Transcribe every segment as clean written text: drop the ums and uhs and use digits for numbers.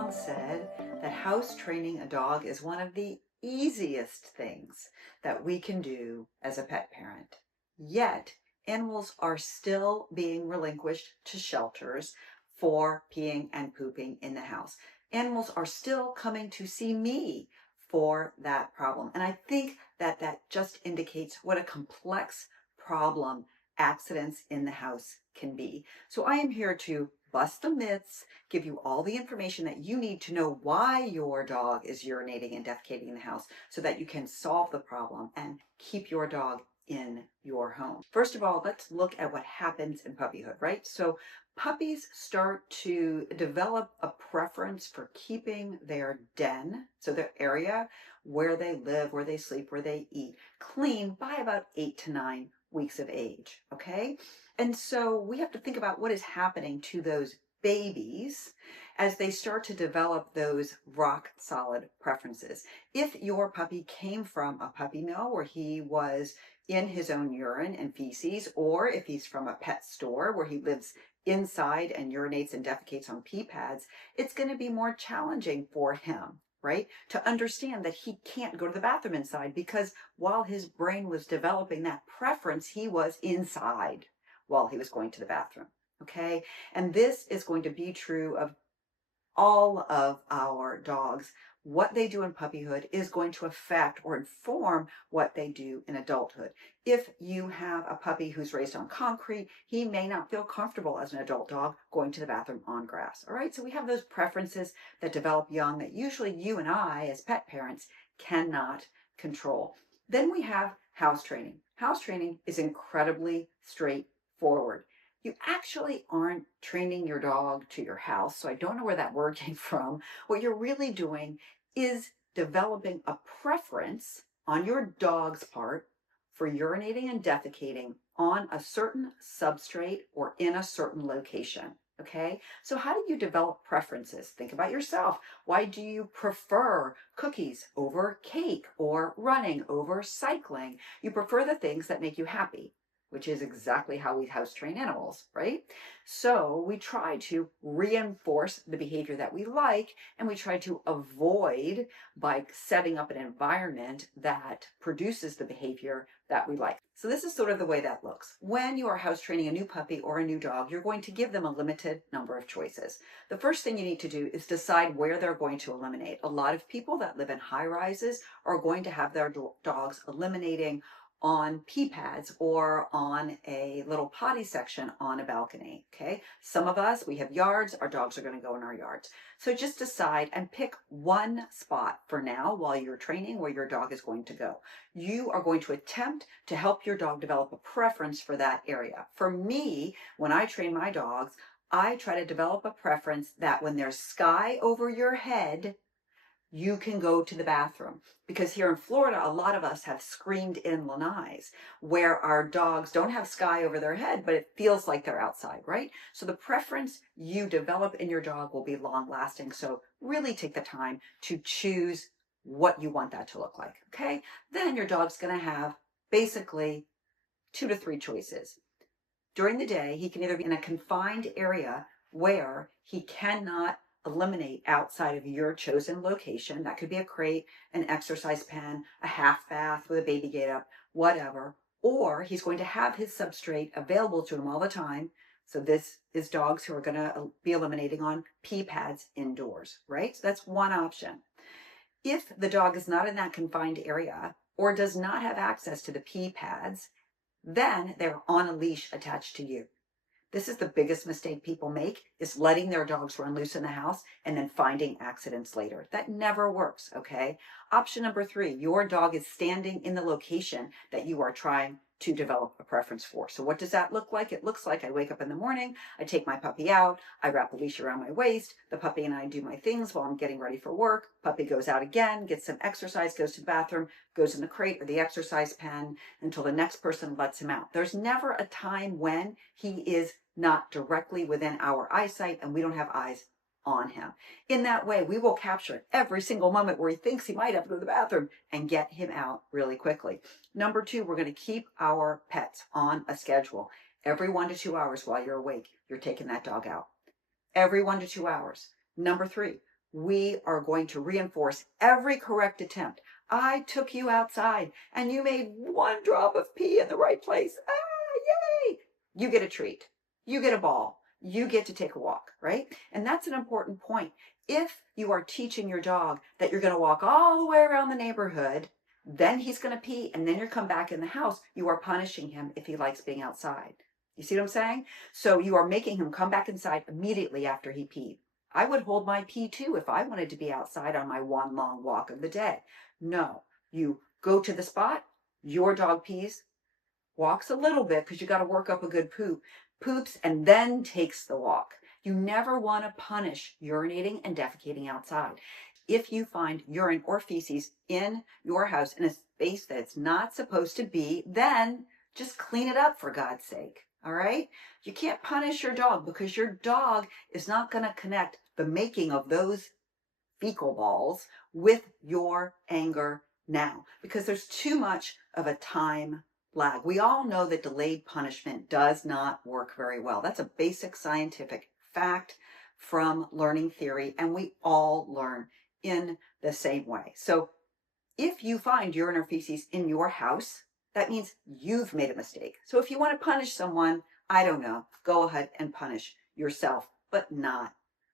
long said that house training a dog is one of the easiest things that we can do as a pet parent. Yet, animals are still being relinquished to shelters for peeing and pooping in the house. Animals are still coming to see me for that problem. And I think that that just indicates what a complex problem accidents in the house can be. So I am here to bust the myths, give you all the information that you need to know why your dog is urinating and defecating in the house so that you can solve the problem and keep your dog in your home. First of all, let's look at what happens in puppyhood, right? So puppies start to develop a preference for keeping their den, so their area where they live, where they sleep, where they eat, clean by about 8 to 9 weeks of age, okay? And so we have to think about what is happening to those babies as they start to develop those rock solid preferences. If your puppy came from a puppy mill where he was in his own urine and feces, or if he's from a pet store where he lives inside and urinates and defecates on pee pads, it's going to be more challenging for him, right, to understand that he can't go to the bathroom inside, because while his brain was developing that preference, he was inside while he was going to the bathroom. Okay. And this is going to be true of all of our dogs. What they do in puppyhood is going to affect or inform what they do in adulthood. If you have a puppy who's raised on concrete, he may not feel comfortable as an adult dog going to the bathroom on grass. All right. So we have those preferences that develop young that usually you and I as pet parents cannot control. Then we have house training. House training is incredibly straightforward. You actually aren't training your dog to your house, so I don't know where that word came from. What you're really doing is developing a preference on your dog's part for urinating and defecating on a certain substrate or in a certain location. Okay, so how do you develop preferences? Think about yourself. Why do you prefer cookies over cake or running over cycling? You prefer the things that make you happy, which is exactly how we house train animals, right? So we try to reinforce the behavior that we like, and we try to avoid by setting up an environment that produces the behavior that we like. So this is sort of the way that looks. When you are house training a new puppy or a new dog, you're going to give them a limited number of choices. The first thing you need to do is decide where they're going to eliminate. A lot of people that live in high rises are going to have their dogs eliminating on pee pads or on a little potty section on a balcony, okay? Some of us, we have yards, our dogs are gonna go in our yards. So just decide and pick one spot for now while you're training where your dog is going to go. You are going to attempt to help your dog develop a preference for that area. For me, when I train my dogs, I try to develop a preference that when there's sky over your head, you can go to the bathroom. Because here in Florida, a lot of us have screened-in lanais where our dogs don't have sky over their head, but it feels like they're outside, right? So the preference you develop in your dog will be long-lasting. So really take the time to choose what you want that to look like, okay? Then your dog's going to have basically 2 to 3 choices. During the day, he can either be in a confined area where he cannot eliminate outside of your chosen location. That could be a crate, an exercise pen, a half bath with a baby gate up, whatever. Or he's going to have his substrate available to him all the time. So this is dogs who are going to be eliminating on pee pads indoors, right? So that's one option. If the dog is not in that confined area or does not have access to the pee pads, then they're on a leash attached to you. This is the biggest mistake people make, is letting their dogs run loose in the house and then finding accidents later. That never works, okay? Option number 3, your dog is standing in the location that you are trying to develop a preference for. So what does that look like? It looks like I wake up in the morning, I take my puppy out, I wrap the leash around my waist, the puppy and I do my things while I'm getting ready for work. Puppy goes out again, gets some exercise, goes to the bathroom, goes in the crate or the exercise pen until the next person lets him out. There's never a time when he is not directly within our eyesight and we don't have eyes on him. In that way, we will capture every single moment where he thinks he might have to go to the bathroom and get him out really quickly. Number 2, we're going to keep our pets on a schedule. Every 1 to 2 hours while you're awake, you're taking that dog out. Every 1 to 2 hours. Number 3, we are going to reinforce every correct attempt. I took you outside and you made one drop of pee in the right place. Ah, yay! You get a treat. You get a ball. You get to take a walk, right? And that's an important point. If you are teaching your dog that you're going to walk all the way around the neighborhood, then he's going to pee, and then you come back in the house, you are punishing him if he likes being outside. You see what I'm saying? So you are making him come back inside immediately after he peed. I would hold my pee too if I wanted to be outside on my one long walk of the day. No, you go to the spot, your dog pees, walks a little bit because you got to work up a good poops, and then takes the walk. You never want to punish urinating and defecating outside. If you find urine or feces in your house in a space that it's not supposed to be, then just clean it up for God's sake. All right? You can't punish your dog because your dog is not going to connect the making of those fecal balls with your anger now because there's too much of a time lag. We all know that delayed punishment does not work very well. That's a basic scientific fact from learning theory, and we all learn in the same way. So if you find urine or feces in your house, that means you've made a mistake. So if you want to punish someone, I don't know, go ahead and punish yourself, but not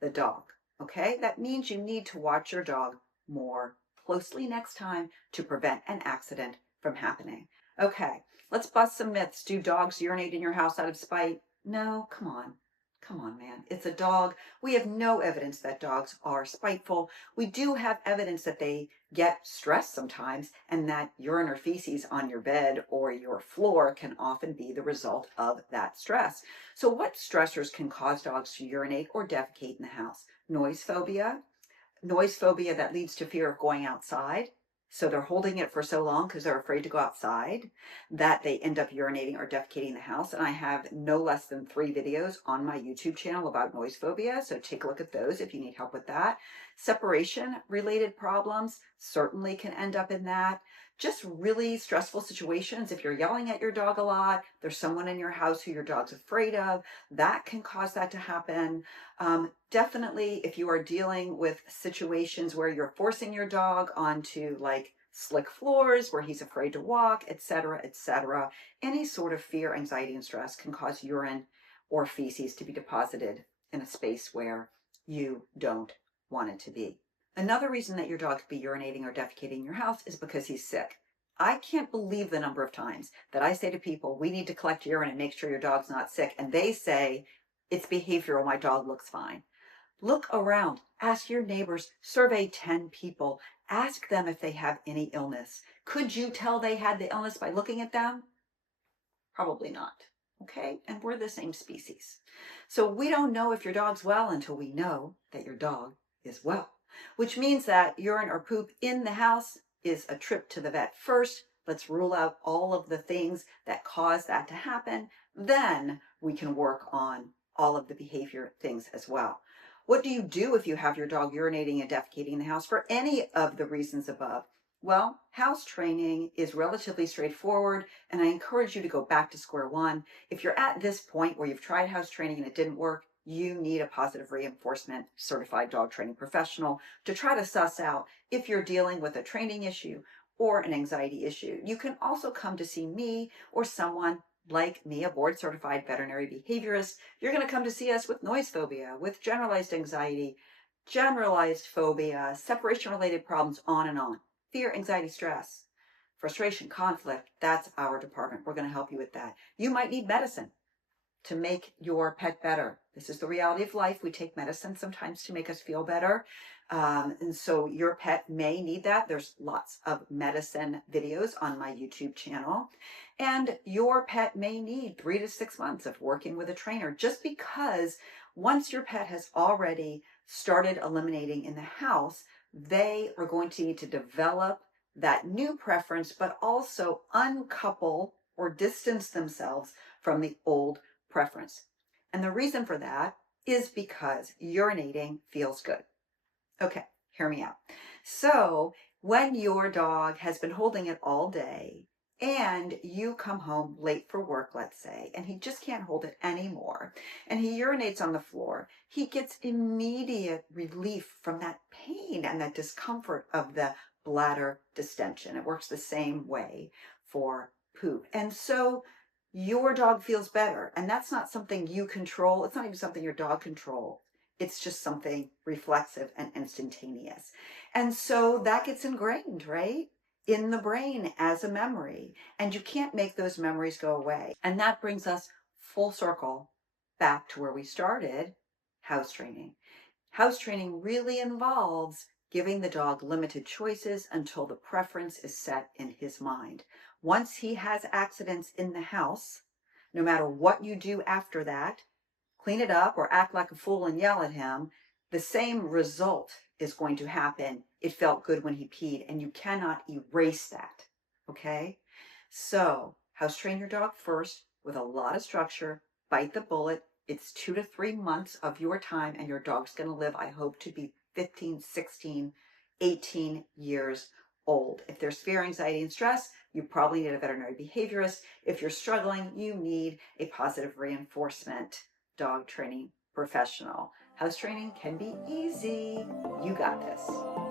the dog. Okay? That means you need to watch your dog more closely next time to prevent an accident from happening. Okay, let's bust some myths. Do dogs urinate in your house out of spite? No, come on. Come on, man. It's a dog. We have no evidence that dogs are spiteful. We do have evidence that they get stressed sometimes, and that urine or feces on your bed or your floor can often be the result of that stress. So what stressors can cause dogs to urinate or defecate in the house? Noise phobia that leads to fear of going outside. So they're holding it for so long because they're afraid to go outside that they end up urinating or defecating in the house. And I have no less than 3 videos on my YouTube channel about noise phobia. So take a look at those if you need help with that. Separation related problems certainly can end up in that. Just really stressful situations. If you're yelling at your dog a lot, there's someone in your house who your dog's afraid of, that can cause that to happen. Definitely, if you are dealing with situations where you're forcing your dog onto like slick floors where he's afraid to walk, etc., etc., any sort of fear, anxiety, and stress can cause urine or feces to be deposited in a space where you don't want it to be. Another reason that your dog could be urinating or defecating in your house is because he's sick. I can't believe the number of times that I say to people, we need to collect urine and make sure your dog's not sick. And they say, it's behavioral, my dog looks fine. Look around, ask your neighbors, survey 10 people, ask them if they have any illness. Could you tell they had the illness by looking at them? Probably not. Okay? And we're the same species. So we don't know if your dog's well until we know that your dog is well, which means that urine or poop in the house is a trip to the vet first. Let's rule out all of the things that cause that to happen. Then we can work on all of the behavior things as well. What do you do if you have your dog urinating and defecating in the house for any of the reasons above? Well, house training is relatively straightforward, and I encourage you to go back to square one. If you're at this point where you've tried house training and it didn't work, you need a positive reinforcement certified dog training professional to try to suss out if you're dealing with a training issue or an anxiety issue. You can also come to see me or someone like me, a board certified veterinary behaviorist. You're going to come to see us with noise phobia, with generalized anxiety, generalized phobia, separation related problems, on and on. Fear, anxiety, stress, frustration, conflict. That's our department. We're going to help you with that. You might need medicine to make your pet better. This is the reality of life. We take medicine sometimes to make us feel better. And so your pet may need that. There's lots of medicine videos on my YouTube channel. And your pet may need 3 to 6 months of working with a trainer, just because once your pet has already started eliminating in the house, they are going to need to develop that new preference, but also uncouple or distance themselves from the old preference. And the reason for that is because urinating feels good. Okay, hear me out. So when your dog has been holding it all day and you come home late for work, let's say, and he just can't hold it anymore, and he urinates on the floor, he gets immediate relief from that pain and that discomfort of the bladder distension. It works the same way for poop. And so your dog feels better. And that's not something you control. It's not even something your dog controls. It's just something reflexive and instantaneous. And so that gets ingrained, right? In the brain as a memory. And you can't make those memories go away. And that brings us full circle back to where we started, house training. House training really involves giving the dog limited choices until the preference is set in his mind. Once he has accidents in the house, no matter what you do after that, clean it up or act like a fool and yell at him, the same result is going to happen. It felt good when he peed, and you cannot erase that. Okay? So, house train your dog first with a lot of structure, bite the bullet. It's 2 to 3 months of your time, and your dog's going to live, I hope, to be 15, 16, 18 years old. If there's fear, anxiety, and stress, you probably need a veterinary behaviorist. If you're struggling, you need a positive reinforcement dog training professional. House training can be easy. You got this.